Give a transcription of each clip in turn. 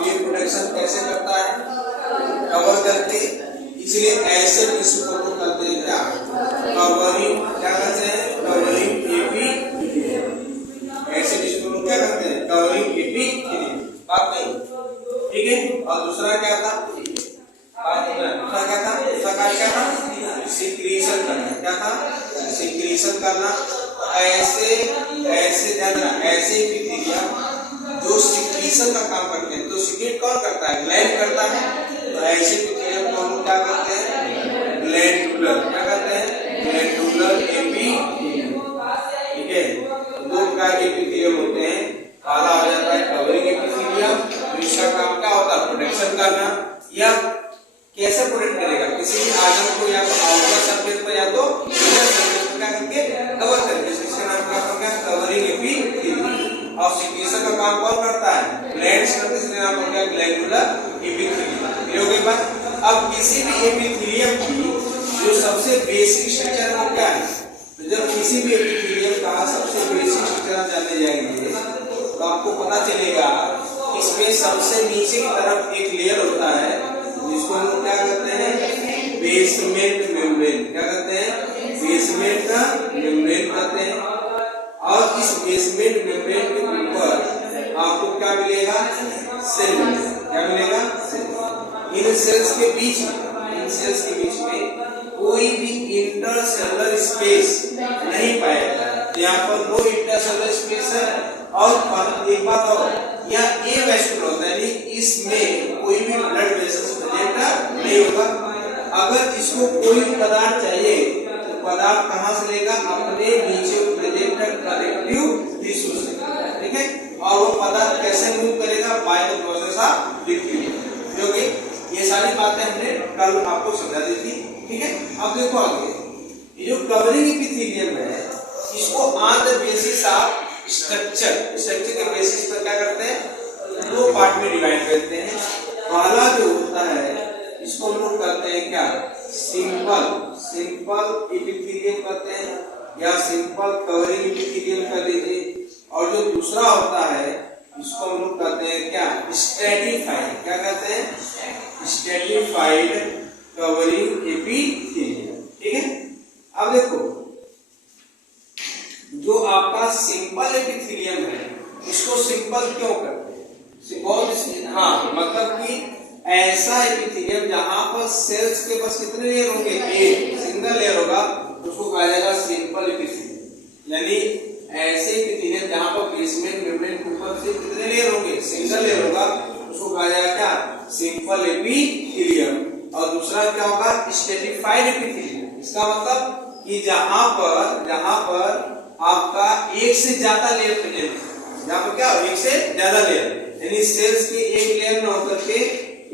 अब ये प्रोटेक्शन कैसे करता है, कवर करके, इसलिए ऐसे टिश्यू को तो कहते हैं क्या, कवरिंग, क्या कहते हैं, कवरिंग एपिथेलियम। ऐसे टिश्यू को क्या कहते हैं, कवरिंग एपिथेलियम। बात नहीं, ठीक है। और दूसरा क्या था, दूसरा क्या था, दूसरा कार्य क्या था, सिक्रीशन करना। क्या था, सिक्रीशन करना। ऐसे ऐसे ध्यान रखना, ऐसे एपिथेलियम जो सिक्रीशन का काम करते हैं, तो सिक्रेट कौन करता है, ग्लैंड करता है। तो ऐसे एपिथेलियम को हम क्या करते हैं, ग्लैंडुलर, क्या कहते हैं, ग्लैंडुलर एपिथेलियम। ठीक है, दो प्रकार के एपिथेलियम होते हैं। पहला हो जाता है कवरिंग एपिथेलियम, इसका काम क्या होता है, प्रोटेक्शन करना। या कैसे प्रोटेक्ट करेगा, किसी भी आइटम को या तो आउटर सरफेस पर या तो इनर सरफेस पर क्या करके कवर करके, इसका नाम क्या हो गया, कवरिंग एपिथेलियम। और सिक्रीशन का काम कौन करता है, ग्लैंड्स करते हैं, इसलिए नाम हो गया ग्लैंडुलर एपिथेलियम। ये हो गई बात। अब किसी भी एपिथेलियम की जो सबसे बेसिक स्ट्रक्चर है क्या है, तो जब किसी भी एपिथेलियम का सबसे बेसिक स्ट्रक्चर जानने जाएंगे तो आपको पता चलेगा इसमें सबसे नीचे की तरफ एक लेयर होता है जिसको हम क्या कहते हैं, बेसमेंट मेम्ब्रेन। क्या कहते हैं, बेसमेंट मेम्ब्रेन कहते हैं। और इस बेसमेंट मेम्ब्रेन के ऊपर आपको क्या मिलेगा, सेल। क्या मिलेगा, सेल। इन सेल्स के बीच में कोई भी इंटरसेलुलर स्पेस नहीं पाया जाता। यहाँ पर नो इंटरसेलुलर स्पेस है। और एक बात और, यह एवास्कुलर होता है, यानी इसमें कोई भी ब्लड वेसल्स प्रेजेंट नहीं होगा। अगर इसको कोई पदार्थ चाहिए तो पदार्थ कहाँ से लेगा, अपने नीचे प्रेजेंट कनेक्टिव टिश्यू से। ठीक है, और वो पदार्थ कैसे मूव करेगा, by the process of liquid. जो कि ये सारी बातें हमने कल आपको समझा दी थी। ठीक है, अब देखो आगे, ये जो कवरिंग एपिथेलियम है, इसको on the basis of structure के बेसिस पर क्या करते हैं, दो पार्ट में डिवाइड करते हैं। पहला जो होता है इसको हम लोग करते हैं क्या, सिंपल एपिथेलियम करते हैं, या सिंपल कवरिंग एपिथेलियम कर लीजिए। और जो दूसरा होता है इसको हम लोग कहते हैं क्या, स्ट्रैटिफाइड। क्या कहते हैं, स्ट्रैटिफाइड कवरिंग एपिथेलियम। ठीक है, अब देखो जो आपका सिंपल एपिथेलियम है इसको सिंपल क्यों करते हैं, हाँ, मतलब कि ऐसा एपिथेलियम जहां पर सेल्स के बस कितने लेयर होंगे, एक सिंगल लेयर होगा, उसको कहा जाएगा सिंपल एपिथेलियम। यानी ऐसे एपिथेलियम जहां पर बेसमेंट मेम्ब्रेन के ऊपर से कितने लेयर होंगे, सिंगल लेयर होगा, उसको कहा जाएगा क्या, सिंपल एपिथेलियम। और दूसरा क्या होगा, स्ट्रैटिफाइड एपिथेलियम। इसका मतलब कि जहां पर आपका एक से ज्यादा लेयर प्रेजेंट है, जहां पर क्या हो, एक से ज्यादा लेयर, यानी सेल्स की एक लेयर न होकर के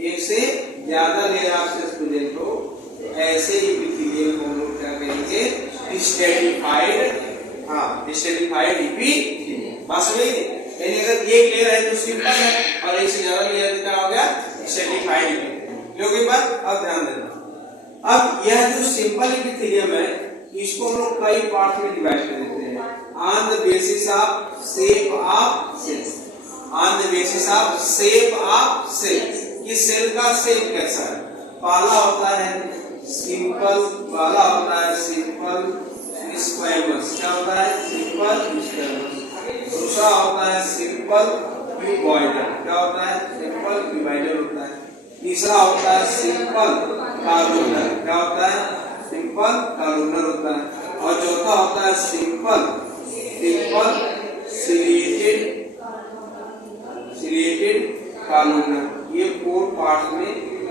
एक से ज्यादा लेयर आप सेल्स प्रेजेंट हो, ऐसे एपिथेलियम को हम लोग क्या कहेंगे, स्ट्रैटिफाइड। हाँ, स्ट्रैटिफाइड एपिथेलियम। बात समझ गए, यानी अगर एक लेयर है तो सिंपल है, और एक से ज्यादा लेयर क्या हो गया, स्ट्रैटिफाइड एपिथेलियम। क्योंकि बात अब ध्यान देना, अब यह जो सिंपल एपिथेलियम है इसको हम लोग कई पार्ट में डिवाइड कर देते हैं, on the basis of shape of cells. On the basis of shape of cells, कि सेल का शेप कैसा है। पहला होता है सिंपल स्क्वैमस। क्या होता है, सिंपल स्क्वैमस। दूसरा होता है सिंपल क्यूबॉइडल। क्या होता है, सिंपल क्यूबॉइडल होता है। तीसरा होता है सिंपल कॉलमनर। क्या होता है, सिंपल कॉलमनर होता है। और चौथा होता है सिंपल सिलिएटेड कॉलमनर। ये 4 पार्ट में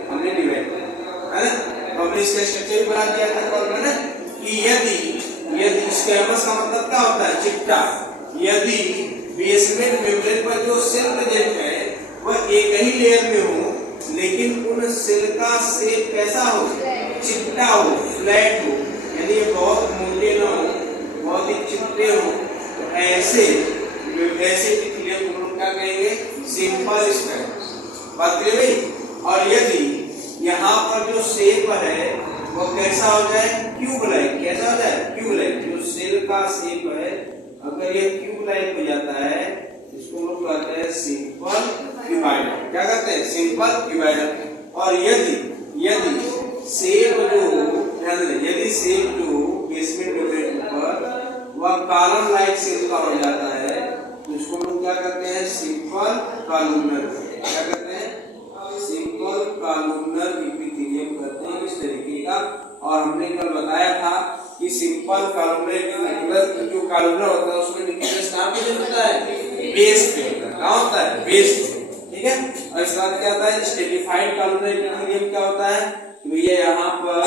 हमने डिवाइड किया है ना। हमने इसका स्ट्रक्चर भी बना दिया था कॉलमनर, कि यदि स्क्वैमस का मतलब क्या होता है, चिपटा। यदि बेसमेंट मेम्ब्रेन पर जो सेल प्रेजेंट है वह एक ही लेयर में हो, लेकिन उन सेल का शेप कैसा हो, चिपटा हो, फ्लैट हो, यानी बहुत मोटे न हो, बहुत ही चिपटे हो, तो ऐसे एपिथेलियम को हम क्या कहेंगे, सिंपल स्क्वैमस। बात क्लियर हुई। और यदि यहाँ पर जो शेप है वो कैसा हो जाए, क्यूब लाइक। कैसा हो जाए, क्यूब लाइक। जो सेल का शेप है अगर ये क्यूब लाइक हो जाता है इसको हम कहते हैं सिंपल डिवाइडर, क्या कहते हैं, सिंपल डिवाइडर। और यदि शेप जो यदि शेप जो बेसमेंट मेम्ब्रेन पर वह कॉलम लाइक शेप का हो जाता है तो उसको हम क्या कहते हैं, सिंपल कॉलमनर। क्या कहते हैं, सिंपल कॉलमनर एपिथेलियम कहते हैं इस तरीके का। और हमने कल बताया था कि सिंपल कॉलमनर एपिथेलियम जो कॉलमनर होता है उसमें न्यूक्लियस कहाँ पे होता है, बेस पे कहाँ होता है, बेस पे, ठीक है। और इसके बाद क्या होता है, स्ट्रेटिफाइड कॉलमनर एपिथेलियम क्या होता है, भैया यहाँ पर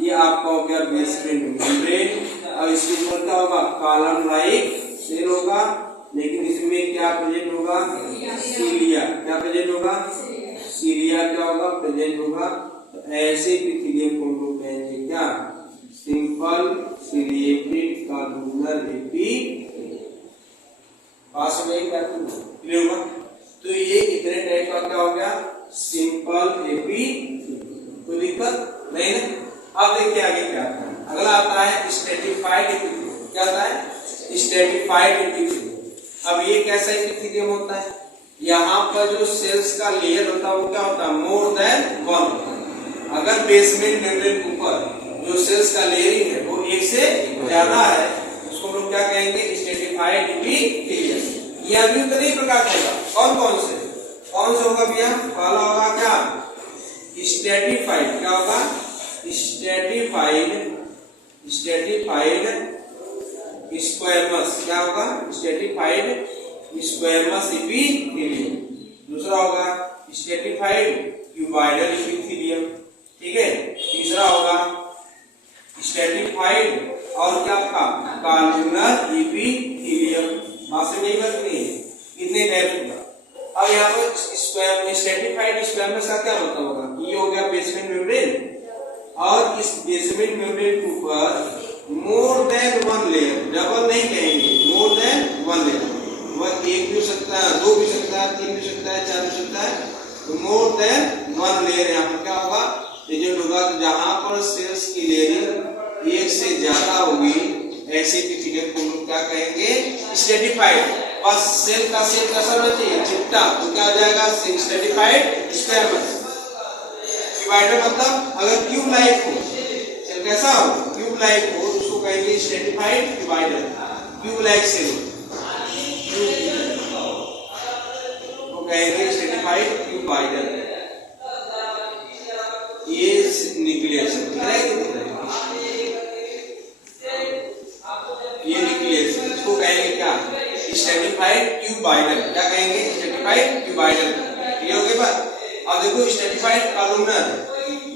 ये आपका हो गया बेसमेंट मेम्ब्रेन और इसके ऊपर क्या होगा, कॉलम लाइक सेल होगा, लेकिन इसमें क्या प्रेजेंट होगा, सीलिया। क्या प्रेजेंट होगा, सीलिया क्या होगा, प्रेजेंट होगा। तो ऐसे एपिथेलियम को हम लोग कहेंगे क्या, सिंपल सीलिएटेड कॉलमनर एपिथेलियम। पास में क्या क्लियर होगा। तो ये इतने टाइप का क्या हो गया, सिंपल एपिथेलियम। कोई दिक्कत नहीं ना। अब देखिए आगे क्या आता है, अगला आता है स्ट्रेटिफाइड एपिथेलियम। क्या आता है, स्ट्रेटिफाइड एपिथेलियम। अब ये कैसा एपिथेलियम होता है, यहाँ पर जो सेल्स का लेयर होता है वो क्या होता है, मोर देन वन। अगर बेसमेंट मेम्ब्रेन के ऊपर जो सेल्स का लेयरिंग है वो एक से ज्यादा है उसको हम लोग क्या कहेंगे, स्ट्रेटिफाइड एपिथेलियम। ये अभी उतने ही प्रकार का होगा। कौन से होगा भैया, पहला होगा क्या, स्ट्रेटिफाइड। क्या होगा, स्ट्रेटिफाइड स्क्वैमस। क्या होगा, स्ट्रेटिफाइड स्क्वैमस एपिथेलियम। दूसरा होगा स्ट्रेटिफाइड क्यूबॉइडल एपिथेलियम, ठीक है। तीसरा होगा स्ट्रेटिफाइड और क्या आपका कॉलमनर एपिथेलियम। बात से नहीं बदलनी है, कितने टाइप होगा। अब यहाँ पर स्ट्रेटिफाइड स्क्वैमस का क्या मतलब होगा, ये हो गया बेसमेंट मेम्ब्रेन और इस बेसमेंट मेम्ब्रेन के ऊपर more than one layer, double नहीं कहेंगे, मोर देन वन लेयर। वह एक भी हो सकता है, दो भी सकता है, तीन भी सकता है, चार भी सकता है। तो मोर देन वन लेयर यहाँ पर क्या होगा, प्रेजेंट होगा। तो जहां पर सेल्स की लेयरिंग एक से ज्यादा होगी ऐसे एपिथेलियम को हम क्या कहेंगे, स्ट्रेटिफाइड। बस सेल का शेप कैसा होना चाहिए, चिपटा, तो क्या हो जाएगा, स्ट्रेटिफाइड स्क्वैमस। डिवाइडर मतलब अगर क्यूब लाइक हो, सेल कैसा हो, क्यूब लाइक हो, उसको कहेंगे stratified divider. Cube like cell तो कहेंगे स्ट्रेटिफाइड क्यूबॉइडल। ये न्यूक्लियस है, ये न्यूक्लियस है, इसको कहेंगे क्या, स्ट्रेटिफाइड क्यूबॉइडल। क्या कहेंगे, स्ट्रेटिफाइड क्यूबॉइडल। ये हो गया बात। अब देखो स्ट्रेटिफाइड कॉलमनर,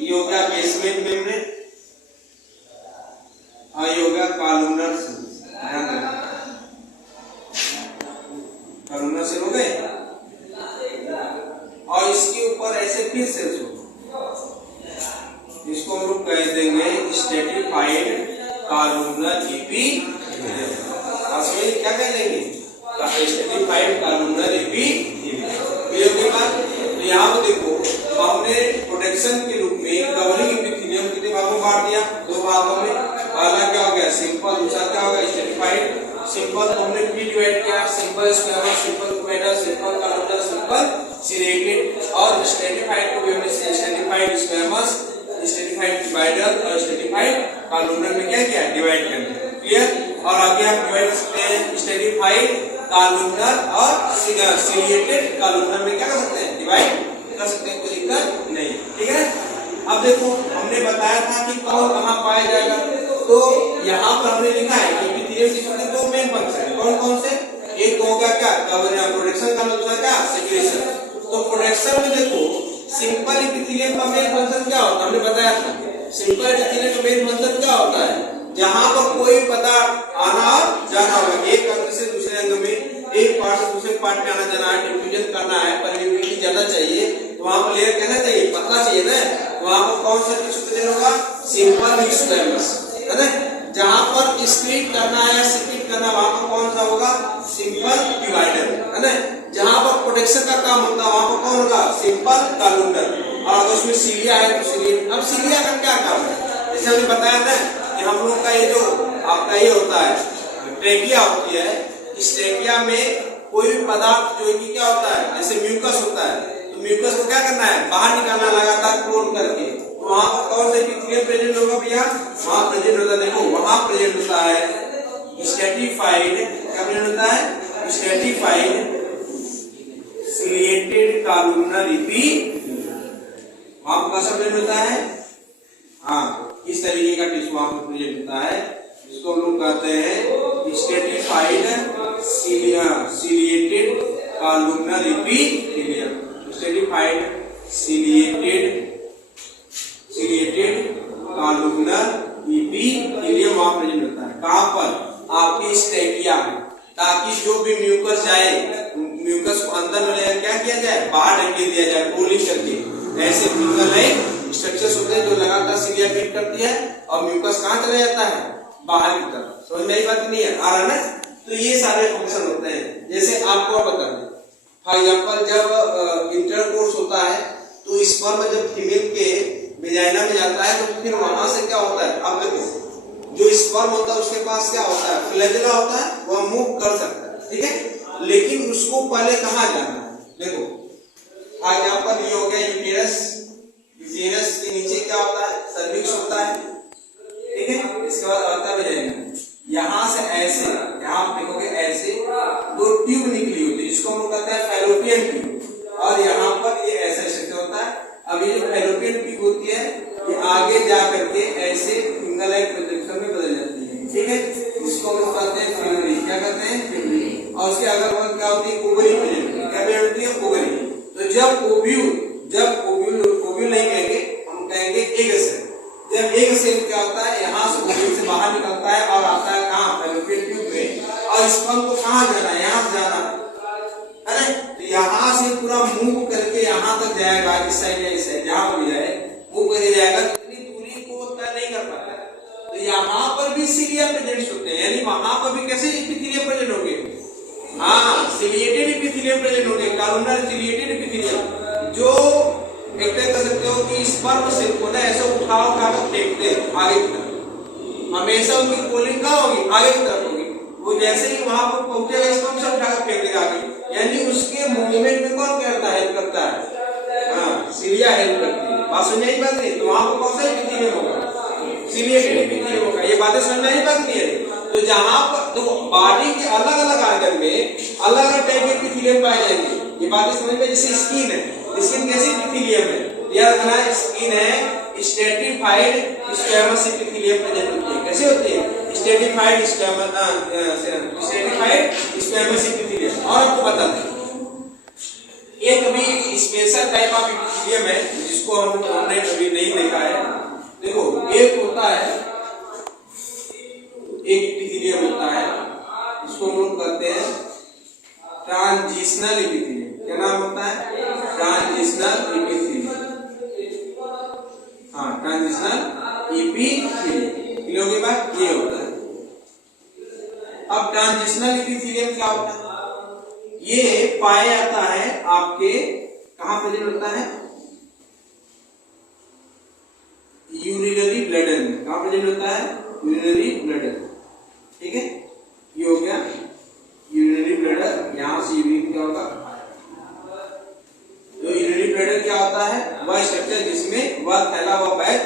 ये हो गया बेसमेंट मेम्ब्रेन और ये हो गया कॉलमनर सेल्स। कॉलमनर सेल हो गए और इसके ऊपर ऐसे फिर सेल्स हो, इसको हम लोग कह देंगे स्ट्रेटिफाइड कॉलमनर एपिथेलियम। असली क्या कह देंगे, स्ट्रेटिफाइड कॉलमनर एपिथेलियम। क्लियर के बाद तो यहाँ पे देखो हमने प्रोटेक्शन के रूप में कवरिंग एपिथेलियम कितने भागों में बांट दिया, दो भागों में। पहला क्या हो गया, सिंपल, दूसरा क्या होगा, स्ट्रेटिफाइड। सिंपल को हमने प्री डिवाइड किया, simple squamous, simple cuboidal, simple columnar, simple ciliated. और स्ट्रेटिफाइड को भी हमने स्ट्रेटिफाइड स्क्वैमस, स्ट्रेटिफाइड क्यूबॉइडल और स्ट्रेटिफाइड कॉलमनर में क्या किया, डिवाइड कर दिया। क्लियर। और आगे आप डिवाइड सकते हैं स्ट्रेटिफाइड कॉलमनर और सीलिएटेड कॉलमनर में क्या कर सकते हैं, डिवाइड कर सकते हैं, कोई दिक्कत नहीं, ठीक है। अब देखो हमने बताया था कि कौन कहाँ पाया जाएगा, तो यहाँ पर हमने लिखा है कि एपिथेलियम के दो मेन फंक्शन है। कौन कौन से, एक तो होगा क्या, प्रोटेक्शन का, दूसरा क्या, सेक्रेशन। तो प्रोटेक्शन में देखो सिंपल एपिथेलियम का मेन फंक्शन क्या होता है, हमने बताया था। सिंपल एपिथेलियम का मेन फंक्शन क्या होता है, जहां पर कोई पदार्थ आना और जाना होगा, एक अंग से दूसरे अंग में, एक पार्ट से दूसरे पार्ट में आना जाना है, डिफ्यूजन करना है, परमेबिलिटी ज्यादा चाहिए, तो वहां पर लेयर कहना चाहिए, पतला चाहिए ना। तो वहां पर कौन सा टिश्यू होगा, सिंपल स्क्वैमस, है ना। जहां पर स्क्रीट करना है, सिक्रीट करना, वहां पर कौन सा होगा, सिंपल डिवाइडर, है ना। जहां पर प्रोटेक्शन का काम होता है वहां पर कौन होगा, सिंपल कॉलमनर। और अगर उसमें सीलिया है तो सीलिया। अब सीलिया का क्या काम है, जैसे हमने बताया था कि हम लोग का ये जो आपका ये होता है ट्रेकिया होती है, इस ट्रेकिया में कोई भी पदार्थ जो है कि क्या होता है, जैसे म्यूकस होता है, तो म्यूकस को क्या करना है, बाहर निकालना लगातार क्लोन करके। तो वहां पर कौन सा एपिथेलियम प्रेजेंट होगा भैया, वहां प्रेजेंट होता है, देखो वहां प्रेजेंट होता है स्ट्रैटिफाइड, क्या प्रेजेंट होता है, स्ट्रैटिफाइड सिलिएटेड कॉलमनर एपिथेलियम, वहां पर कैसा प्रेजेंट होता है, हाँ इस तरीके का टिश्यू वहां पर प्रेजेंट होता है, इसको हम लोग कहते हैं stratified ciliated columnar epithelium, stratified ciliated columnar epithelium वहां प्रेजेंट होता है। कहां पर, आपके स्टैकिया में, ताकि जो भी म्यूकस जाए, म्यूकस को अंदर में क्या किया जाए, बाहर ढकेल दिया जाए रोलिंग करके। ऐसे फिंगर लाइन स्ट्रक्चर्स होते हैं जो लगातार सीलिया फिट करती है और म्यूकस कहां चला जाता है, बाहर की तरफ। समझ में आई बात नहीं है, आ रहा है? तो ये सारे फंक्शन होते हैं। जैसे आपको बता दें, फॉर एग्जांपल जब इंटरकोर्स होता है तो स्पर्म जब फीमेल के वेजाइना में जाता है तो फिर वहां से क्या होता है, अब देखो जो स्पर्म होता है उसके पास क्या होता है, फ्लैजेला होता है, वह मूव कर सकता है, ठीक है, लेकिन उसको पहले कहां जाना है, देखो फॉर एग्जांपल ये हो गया यूटेरस, यूटेरस के नीचे क्या होता है, सर्विक्स होता है, ठीक है, इसके बाद आता है वेजाइना, यहां से ऐसे, यहां आप देखोगे ऐसे दो ट्यूब निकली होती है जिसको हम लोग कहते हैं फैलोपियन ट्यूब, और यहाँ पर ये ऐसा स्ट्रक्चर होता है। अब ये जो फैलोपियन ट्यूब होती है ये आगे जा करके ऐसे फिंगर लाइक प्रोजेक्शन में बदल जाती है, ठीक है, इसको हम लोग कहते हैं फिल्मरी, क्या कहते हैं फिल्मरी, और उसके अगल बगल क्या होती है, ओवरी प्रेजेंट, क्या प्रेजेंट होती है, ओवरी। तो जब ओव्यूल नहीं कहेंगे, हम कहेंगे एग सेल। जब एग सेल क्या होता है, यहाँ से ओव्यूल से बाहर निकलता है और आता है कहाँ, फैलोपियन ट्यूब में, और स्पर्म को कहाँ जाना है, यहाँ से जाना है, तो यहाँ से पूरा मूव करके यहाँ तक जाएगा, इस साइड या इस साइड जहाँ पर भी जाए मूव करके जाएगा, इतनी दूरी को तय नहीं कर पाता है। तो यहाँ पर भी सीलिया प्रेजेंट होते हैं, यानी वहां पर भी कैसे एपिथेलियम प्रेजेंट होंगे, हाँ सिलिएटेड एपिथेलियम प्रेजेंट होंगे, कॉलमनर सिलिएटेड एपिथेलियम, जो एक्ट कर सकते हो कि स्पर्म सेल को ना ऐसे उठा कर फेंकते हैं आगे की तरफ, हमेशा उनकी पोलिंग कहाँ होगी, आगे की तरफ होगी, वो जैसे ही वहां पर पहुंचेगा स्पर्म से उठाकर फेंक देगा आगे, यानी उसके मूवमेंट में कौन करता है, हेल्प करता है, हाँ सीलिया हेल्प करती है। बात समझ आई बात नहीं, तो वहां पर कौन सा एपिथेलियम होगा, सिलिएटेड एपिथेलियम होगा, ये बातें समझ में आई बात नहीं है। तो जहां पर तो बॉडी के अलग अलग आर्गन में अलग अलग टाइप के एपिथेलियम पाए जाएंगे, ये बातें समझ में। जैसे स्किन है, स्किन कैसे एपिथेलियम है, याद रखना, स्किन है स्ट्रैटिफाइड स्क्वैमस एपिथेलियम प्रेजेंट होती है, कैसे होती है, स्ट्रैटिफाइड स्क्वैमस एपिथेलियम। और आपको बता दें एक भी स्पेशल टाइप ऑफ एपिथेलियम है जिसको हम हमने कभी नहीं देखा है। देखो एक होता है, एक एपिथेलियम होता है, इसको हम लोग कहते हैं ट्रांजिशनल एपिथेलियम। क्या नाम होता है, ट्रांजिशनल एपिथेलियम, हाँ ट्रांजिशनल एपिथेलियम, क्लियर की बात, ये होता है। अब ट्रांजिशनल एपिथेलियम क्या होता है, ये पाया जाता है आपके कहां प्रेजेंट होता है, यूरिनरी ब्लैडर में, कहां प्रेजेंट होता है, यूरिनरी ब्लैडर, ठीक है, ये हो गया यूरिनरी ब्लैडर, यहां से यूरिन क्या होगा, तो यूरिनरी ब्लैडर क्या होता है, वह स्ट्रक्चर जिसमें वह फैला हुआ बैग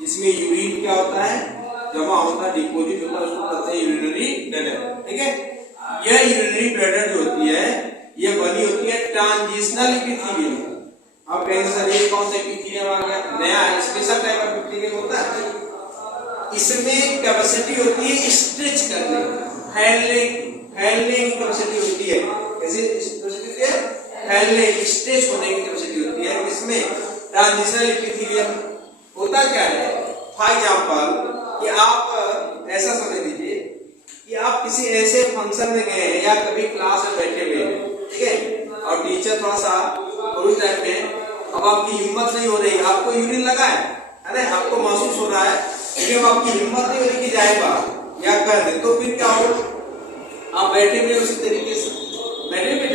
जिसमें यूरिन क्या होता है, जमा होता है, डिपोजिट होता है, उसको कहते हैं यूरिनरी ब्लैडर, ठीक है। यह यूरिनरी ब्लैडर जो होती है यह बनी होती है ट्रांजिशनल एपिथेलियम। अब कहेंगे सर ये कौन सा एपिथेलियम आ गया, नया स्पेशल टाइप ऑफ एपिथेलियम होता है, इसमें कैपेसिटी होती है स्ट्रेच करने, फैलने की कैपेसिटी होती है, कैसे कैपेसिटी है, फैलने स्ट्रेच होने की कैपेसिटी होती है। इसमें ट्रांजिशनल एपिथेलियम होता क्या है, फॉर एग्जांपल कि आप ऐसा समझ लीजिए कि आप किसी ऐसे फंक्शन में गए हैं या कभी क्लास में बैठे हुए हैं, ठीक है, और टीचर थोड़ा सा पुरुष टाइप में, अब आपकी हिम्मत नहीं हो रही, आपको यूरिन लगा है ना, आपको महसूस हो रहा है, लेकिन अब आपकी हिम्मत नहीं हो रही कि जाए बाहर या कर दे, तो फिर क्या हो, आप बैठे हुए उसी तरीके से बैठे हुए।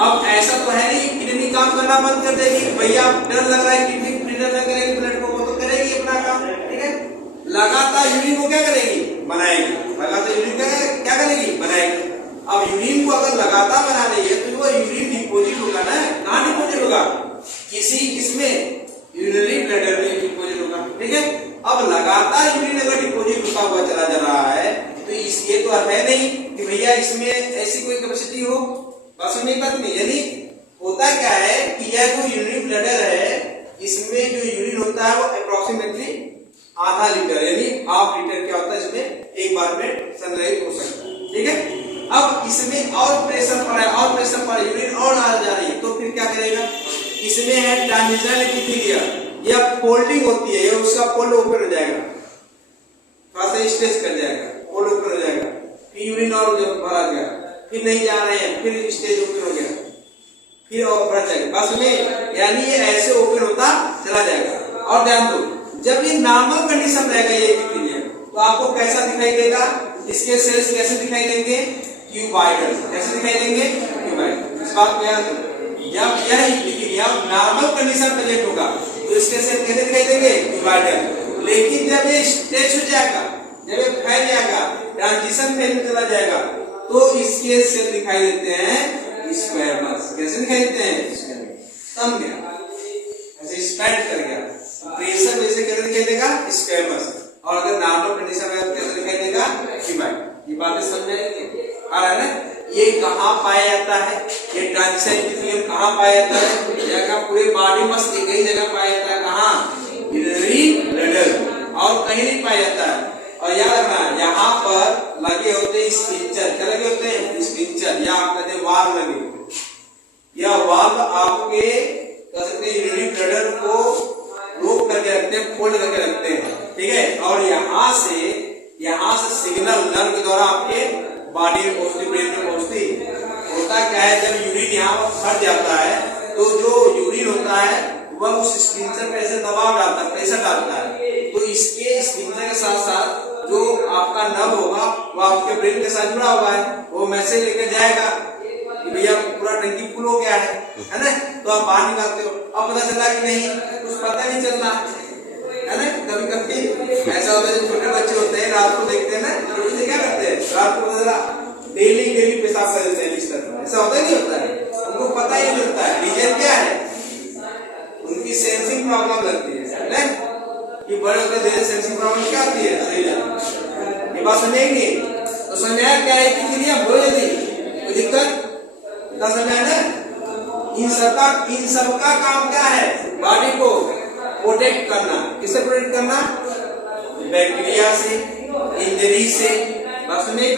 अब ऐसा तो है नहीं किडनी काम करना बंद कर देगी, भैया डर लग रहा है किडनी प्रिंटर न करेगी ब्लड को, वो तो करेगी अपना काम, ठीक है, लगातार यूरिन को क्या करेगी, बनाएगी, लगातार यूरिन क्या करेगी, बनाएगी। अब यूरिन को अगर लगातार बना रही है तो वो यूरिन डिपोजिट होगा ना, कहाँ डिपोजिट होगा, किसी इसमें यूरिनरी ब्लैडर में डिपोजिट होगा। ठीक है, अब लगातार यूरिन अगर डिपोजिट होता हुआ चला जा रहा है तो ये तो है नहीं कि भैया इसमें ऐसी कोई कैपेसिटी हो, बात समझ में नहीं। यानी होता क्या है कि यह जो यूरिनरी ब्लैडर है इसमें जो यूरिन होता है वो अप्रोक्सीमेटली आधा लीटर यानी हाफ लीटर क्या होता है इसमें एक बार में संग्रहित हो सकता है। ठीक है, अब इसमें और प्रेशर पड़ा है और प्रेशर पड़ा, यूरिन और आ जा रही है तो फिर क्या करेगा, इसमें है ट्रांजिशनल एपिथेलिया, यह फोल्डिंग होती है, ये उसका फोल्ड ओपन हो जाएगा, थोड़ा सा स्ट्रेच कर जाएगा, फोल्ड ओपन हो जाएगा, फिर यूरिन और जब भरा गया फिर नहीं जा रहे हैं, फिर स्टेज ओपन हो गया, फिर और भर जाएगा, बस में यानी ये ऐसे ओपन होता चला जाएगा। और ध्यान दो, जब ये नॉर्मल कंडीशन रहेगा ये एपिथेलिया तो आपको कैसा दिखाई देगा, इसके सेल्स कैसे दिखाई देंगे, क्यूबॉइडल, कैसे दिखाई देंगे, क्यूबॉइडल। इस बात को याद रखो, जब यह एपिथेलिया नॉर्मल कंडीशन प्रेजेंट होगा तो इसके सेल कैसे दिखाई देंगे, क्यूबॉइडल। लेकिन जब ये स्ट्रेच हो जाएगा, जब ये फैल जाएगा, ट्रांजिशन फेज में चला जाएगा तो इसके सेल दिखाई देते हैं स्क्वेमस। कैसे दिखाई देते हैं, कम गया, ऐसे स्प्रेड कर गया, प्रेशर वैसे कैसे दिखाई देगा, स्क्वेमस। और अगर नॉर्मल कंडीशन में कैसे दिखाई देगा, क्यूबॉइड। ये बातें समझ आएगी आ रहा है ना। ये कहाँ पाया जाता है, ये ट्रांजिशन एपिथेलियम कहाँ पाया जाता है, जगह पूरे बॉडी में एक ही जगह पाया जाता है, कहाँ, यूरिनरी ब्लैडर, और कहीं नहीं पाया जाता है। और याद रखना यहाँ पर लगे होते हैं स्पिंचर, क्या लगे होते हैं, स्पिंचर, या आप कहते हैं वाल्व लगे होते हैं। यह वाल्व आपके यूरिनरी ब्लैडर को रोक करके रखते हैं, फोल्ड करके रखते हैं। ठीक है, और यहाँ से सिग्नल नर्व के द्वारा आपके बॉडी में पहुंचती, ब्रेन में पहुंचती। होता क्या है, जब यूरिन यहाँ पर फट जाता है तो जो यूरिन होता है वह उस स्पिंचर पे ऐसे दबाव डालता है, प्रेशर डालता है, तो इसके स्पिंचर के साथ साथ जो आपका नर्व होगा वो आपके ब्रेन के साथ जुड़ा हुआ है, वो मैसेज लेकर जाएगा कि भैया पूरा टंकी फुल हो गया है ना, तो आप बाहर निकालते हो। अब पता चला कि नहीं, कुछ पता नहीं चलता है ना। कभी कभी ऐसा होता है, जो छोटे बच्चे होते हैं रात को देखते हैं ना, छोटे बच्चे क्या करते हैं, रात को पता चला डेली पेशाब कर देते हैं बिस्तर पर, ऐसा होता नहीं होता है, उनको पता ही नहीं होता है। रीजन क्या है, उनकी सेंसिंग प्रॉब्लम लगती है ना, कि बड़े होते धीरे सेंसिंग प्रॉब्लम क्या आती है, सही है। ये बात समझेंगे तो समझाया क्या है कि बोल जल्दी कोई दिक्कत समझा ना। इन सबका काम क्या है, बॉडी को प्रोटेक्ट करना, किससे प्रोटेक्ट करना, बैक्टीरिया से, इंजरी से, बस में